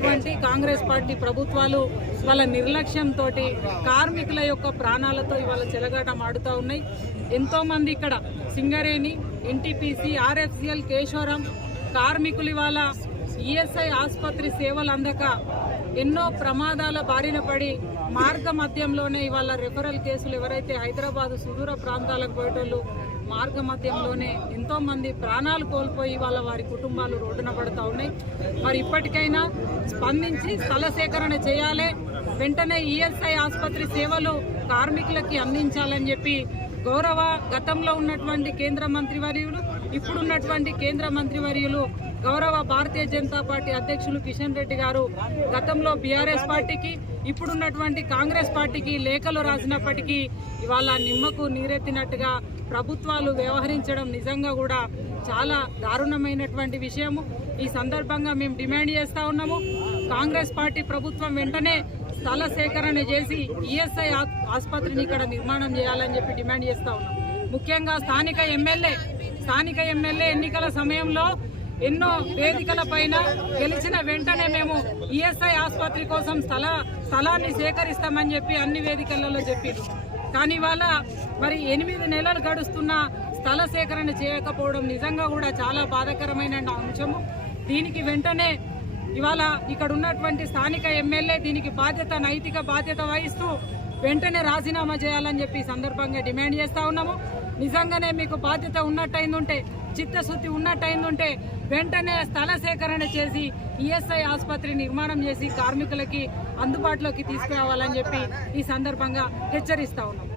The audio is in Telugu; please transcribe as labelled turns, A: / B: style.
A: ఉన్నటువంటి కాంగ్రెస్ పార్టీ ప్రభుత్వాలు వాళ్ళ నిర్లక్ష్యంతో కార్మికుల యొక్క ప్రాణాలతో ఇవాళ చెలగాటం ఆడుతూ ఉన్నాయి. ఎంతోమంది ఇక్కడ సింగరేణి ఎన్టీపీసీ ఆర్ఎఫ్సిఎల్ కేశవరం కార్మికులు ఇవాళ ఈఎస్ఐ ఆసుపత్రి సేవలు అందక ఎన్నో ప్రమాదాల బారిన పడి మార్గ మధ్యంలోనే ఇవాళ రెఫరల్ కేసులు ఎవరైతే హైదరాబాద్ సుదూర ప్రాంతాలకు పోయేటోళ్ళు మార్గ మధ్యంలోనే ఎంతో మంది ప్రాణాలు కోల్పోయి వాళ్ళ వారి కుటుంబాలు రోడ్డున పడతా ఉన్నాయి. మరి ఇప్పటికైనా స్పందించి స్థల సేకరణ చేయాలి. వెంటనే ఈఎస్ఐ ఆసుపత్రి సేవలు కార్మికులకి అందించాలని చెప్పి గౌరవ గతంలో ఉన్నటువంటి కేంద్ర మంత్రివర్యులు ఇప్పుడున్నటువంటి కేంద్ర మంత్రివర్యులు గౌరవ భారతీయ జనతా పార్టీ అధ్యక్షులు కిషన్ రెడ్డి గారు గతంలో బీఆర్ఎస్ పార్టీకి ఇప్పుడున్నటువంటి కాంగ్రెస్ పార్టీకి లేఖలు రాసినప్పటికీ ఇవాళ నిమ్మకు నీరెత్తినట్టుగా ప్రభుత్వాలు వ్యవహరించడం నిజంగా కూడా చాలా దారుణమైనటువంటి విషయము. ఈ సందర్భంగా మేము డిమాండ్ చేస్తూ ఉన్నాము. కాంగ్రెస్ పార్టీ ప్రభుత్వం వెంటనే స్థల సేకరణ చేసి ఈఎస్ఐ ఆసుపత్రిని ఇక్కడ నిర్మాణం చేయాలని చెప్పి డిమాండ్ చేస్తూ ఉన్నాం ముఖ్యంగా స్థానిక ఎమ్మెల్యే స్థానిక ఎమ్మెల్యే ఎన్నికల సమయంలో ఎన్నో వేదికల పైన గెలిచిన వెంటనే మేము ఈఎస్ఐ ఆసుపత్రి కోసం స్థల స్థలాన్ని సేకరిస్తామని చెప్పి అన్ని వేదికలలో చెప్పారు కానీ ఇవాళ మరి ఎనిమిది నెలలు గడుస్తున్న స్థల సేకరణ చేయకపోవడం నిజంగా కూడా చాలా బాధాకరమైన అంశము. దీనికి వెంటనే ఇవాళ ఇక్కడ ఉన్నటువంటి స్థానిక ఎమ్మెల్యే దీనికి బాధ్యత నైతిక బాధ్యత వహిస్తూ వెంటనే రాజీనామా చేయాలని చెప్పి సందర్భంగా డిమాండ్ చేస్తా ఉన్నాము. నిజంగానే మీకు బాధ్యత ఉన్నట్టయిందుంటే చిత్తశుద్ధి ఉన్నట్టయిందుంటే వెంటనే స్థల సేకరణ చేసి ఈఎస్ఐ ఆసుపత్రి నిర్మాణం చేసి కార్మికులకి అందుబాటులోకి తీసుకురావాలని చెప్పి ఈ సందర్భంగా హెచ్చరిస్తా ఉన్నాం.